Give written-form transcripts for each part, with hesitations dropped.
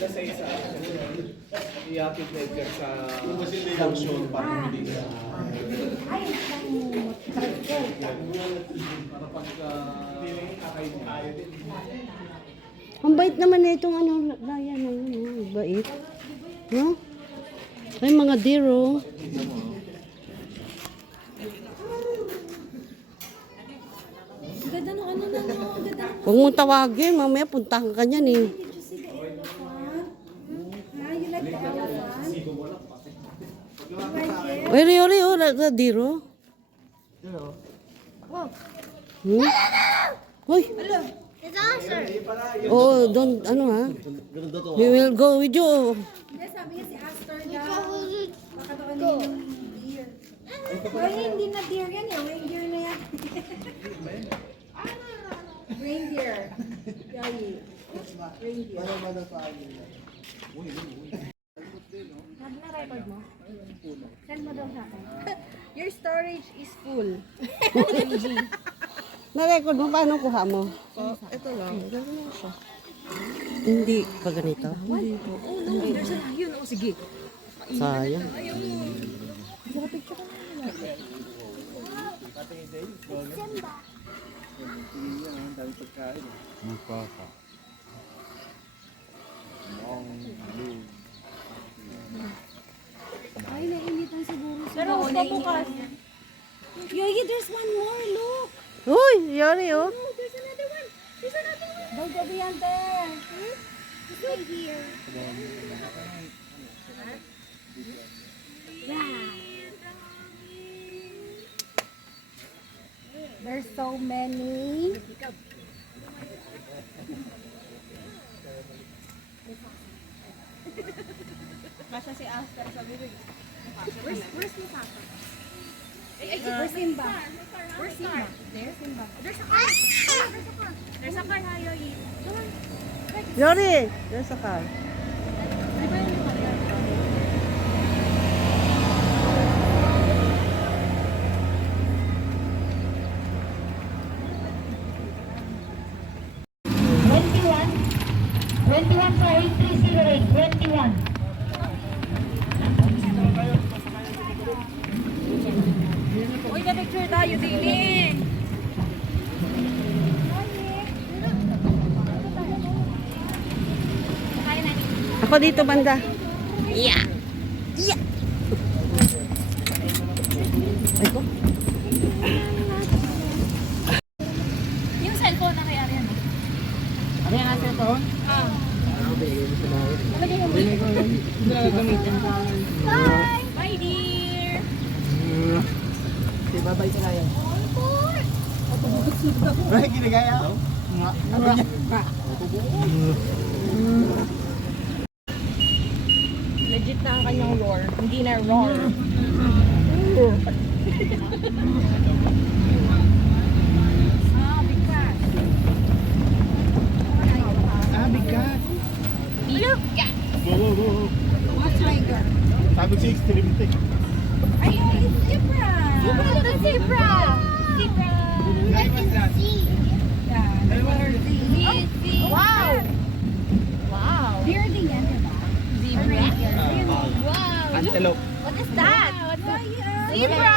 Alas 6 sa i-active na Edgar sa function para hindi ka para pagka-kakain din. Ang bait naman na itong ano, Raya na yun, bait. No? Ay, mga deer, oh. Ganda ng ano na, no? Ganda ng... Huwag mong tawagin, mamaya puntahan ka niyan, eh. Did you see the elephant? You like the elephant? Right there? Ay, Rio, na deer, oh. Oh. Hmm? Uy. It's answer. Oh, don't, ano ha? We will go with you. Hindi, sabi niya si Astor daw. Baka doon na yung deer. Ay, hindi na deer yan eh. Reindeer na yan. Reindeer. Yayi. Reindeer. Na-record mo? Send mo daw sa akin. Your storage is full. Na-record mo, paano kuha mo? Ito lang. Ganun lang siya. Hindi pa ganito. Hindi po. Oh no, there's a... Yun, oh, sige. Sayang. Picture ka na. Ay, nainitan siguro si Pero bukas. Yoyi, there's one more, look. Uy, Yori, oh. Oh, there's another one. There's another one. Don't go beyond there. It's right here. Wow. There's so many. Kasha si Aster sa bibig. Where's the papa? Where's Simba? Where's Simba? There's Simba. There's a car. There's a car. There's a car, Yoyi. Come on. Yori, there's a car. Uy, na-picture tayo, Dini. Ako dito, banda. Yeah. Yeah. Ay ko. Yung cellphone na kay Arian. Ano yan natin ito? Bye! Bye, dear! Bye-bye sila yan. Ay, ginagaya? Legit na ang kanyang roar. Hindi na roar. Bigat. Bigat. Bigat. Go. What's tiger? Sabi si Extreme Tech. Ayun, it's zebra. The zebra. Zebra. Wow. Wow. Deer din yan, diba? Zebra. Wow. Antelope. What is that? Zebra.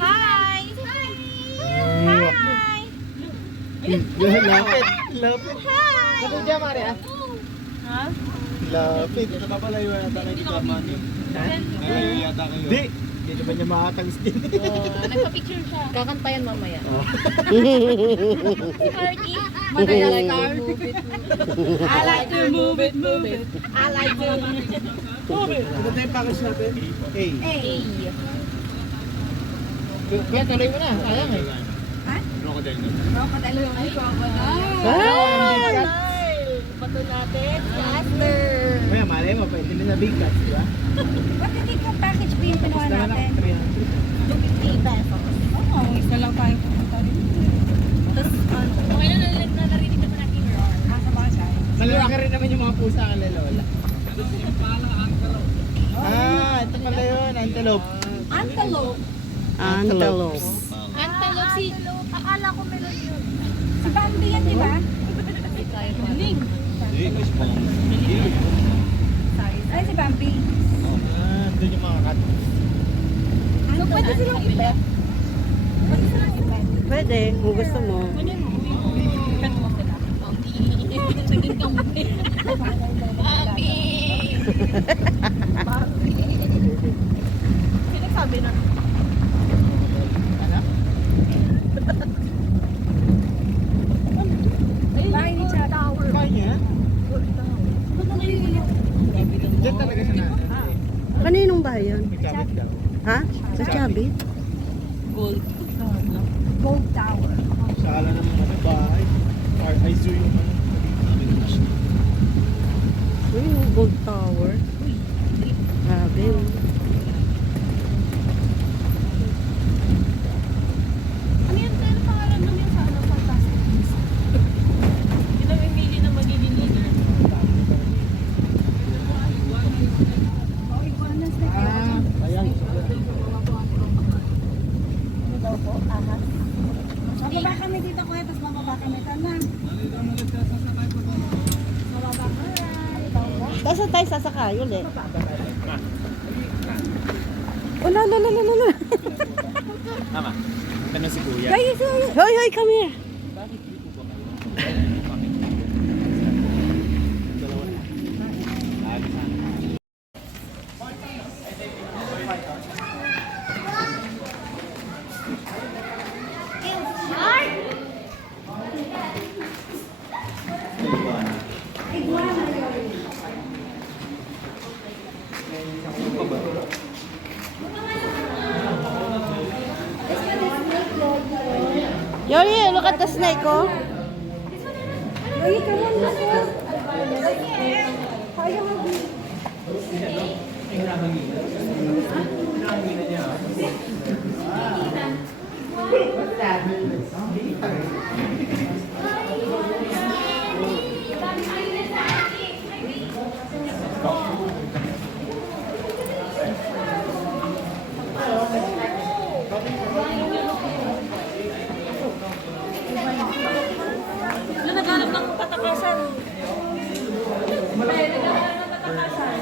Hi. Hi. Lapit. Hi. Kapag dyan, Mari, ah. Ha? Lapit. Napapalayo yata kayo dito, Mani. Napapalayo yata kayo. Di. Hindi ba niya makatangis din? Nagpa-picture siya. Kakantayan mamaya. Si Hardy. Madagascar. I like to move it. I like to move it. Ano tayo yung package natin? A. Hey. Kaya tuloy mo na. Sayang eh. Crocodile na. Crocodile. Eh, mapait din na big cats, di ba? Ba't hindi ka package ba yung pinuha Basta natin? na, 300. 250 pesos. Oo, isa lang tayo pumunta rin. Tapos, okay na narinig naman natin yung roar. Sa bagay. Malalaki rin naman yung mga pusa kala Lola. Ito pala yun, antelope. Antelope. Antelope. Antelope si... Akala ko meron yun. Si Bambi yan, di ba? Galing. Ay, si Bambi. Doon yung mga cat. So, pwede silang ipet? Pwede silang ipet? Pwede, kung gusto mo. Pwede mo. Ipet mo sila. Naging kampi. Bambi! Bambi! Sino sabi na? Ano? Bahay ni Chad. Tower. Kaya niya? Diyan talaga siya na. Kaninong bahay yun? May kabit daw. Ha? Sa Chabit? Gold Tower. Sa kala naman ano, bahay. Ay, zoo yung ano. Uy, yung Gold Tower. Grabe. Ano yan? Ano pangalan nun yung sa ano? Fantastic Beasts? Yun ang emili na magiging leader. Oh, iguanas na kayo. Ayan. Ano daw po? Ahas. Mababa kami dito kuya, tapos mababa kami tama. Mababa kami. Ito po. Tapos tayo sasakay ulit. Oh, la. Tama. Ano si Kuya? Hoy, hoy, come here. Yori, look at the snake, oh. Ay, come on, let's go. Kaya mo. Ano naghanap ng patakasan? Naghanap ng patakasan.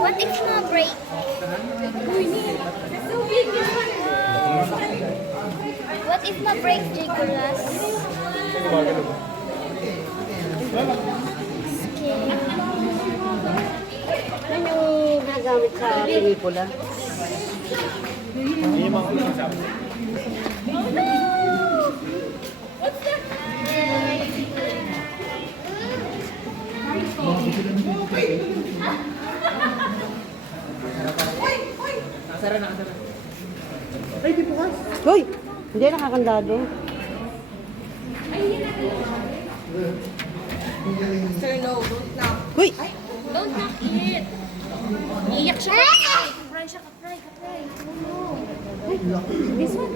What if na-break? That's so big. What if na-break, Jigulas? Yan yung ginagamit sa pelikula. Hindi yung mga usap. Nakasara. Ay, di bukas. Hoy, hindi nakakandado. Sir, no, don't knock. Hoy, Don't knock it. Iiyak siya. Kapray siya, kapray. This one.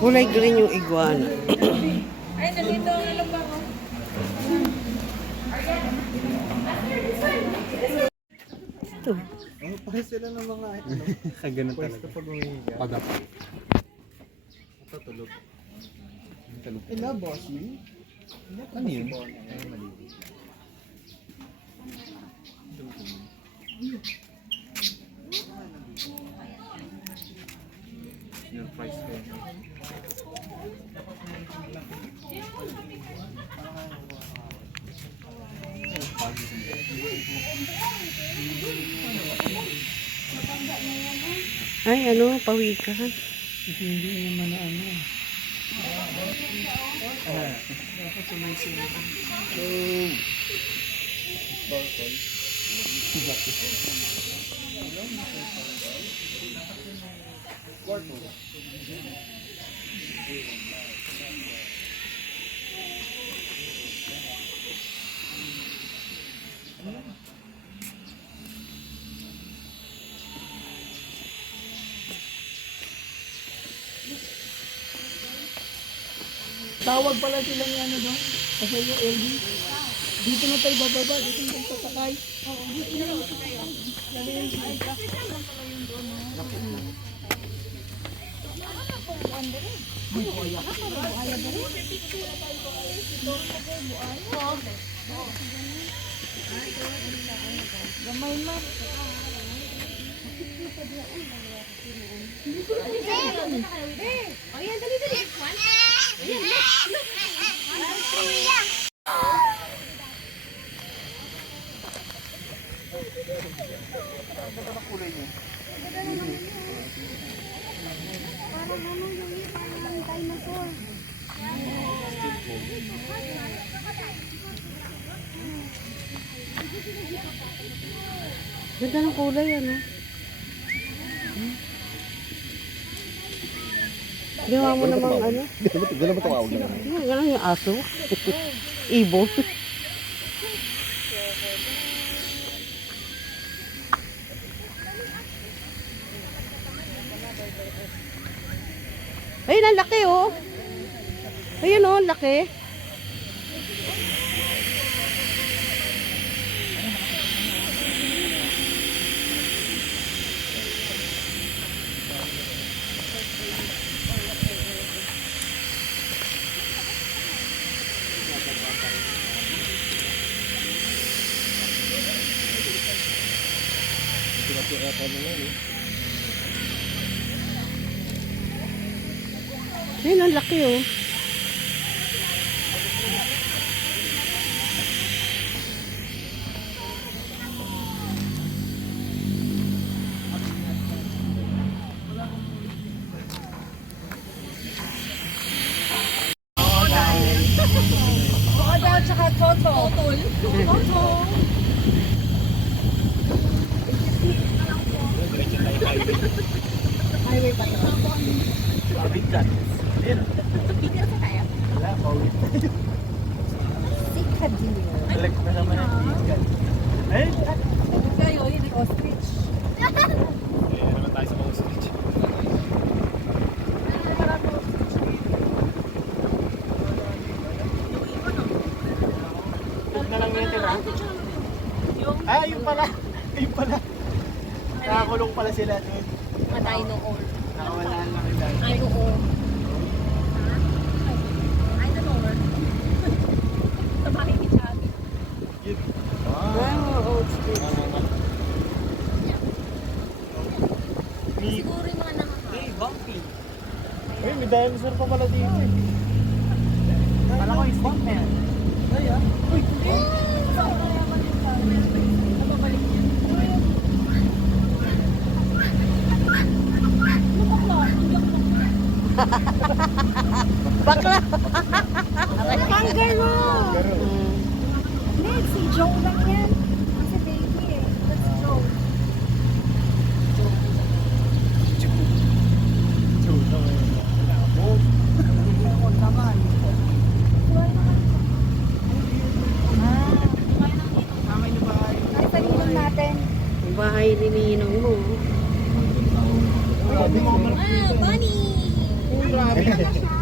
kulay green yung iguana. Ay, nandito ang ano ba ko? Ito. Oh, pares sila ng mga ano. Kaganon talaga. Pag umihiga. Pagapa. Ito tulog. Ila, bossy. Ano yun? Your price ko. Ay, ano, pawikan. Hindi naman ano. Tawag pala sila ni ano doon. Kasi yung LD. Dito na tayo bababa. Dito na tayo sasakay. Ayan, dali, dali. Ayan, look. Ganda ng kulay, ano? Ginawa mo namang ano? Gano'n ba tumawag na? Gano'n yung aso? Ibon? Ayun, ang laki oh. Ayun oh, ang laki. Ayun, ang laki oh. Crocodile tsaka turtle. Highway pa to. Kabigkat. Bigyan sa tayo. Wala, pawit. Sikadilyo. Balik na naman ang bigat. Eh? Kayo, yun ang ostrich. Naman tayo sa mga switch. Na lang yung tira. Ah, yun pala. Yun pala. Nakakulong pala sila doon. Matay noon. Nakawala lang sila. Ay, oo. Ay, nanor. Sa bahay ni Chubby. Yun. Wow, old street. Siguro yung mga nakaka. Hey, bumpy. Uy, may dinosaur pa pala dito eh. Kala ko yung bumpy. Ay, ah. Uy, Bakla! Kangaroo! Garo. Hindi, si Joe lang yan. Kasi baby eh. That's Joe. Ay, panilang natin. Yung bahay ni Ninong mo. Ah, bunny! Grabe.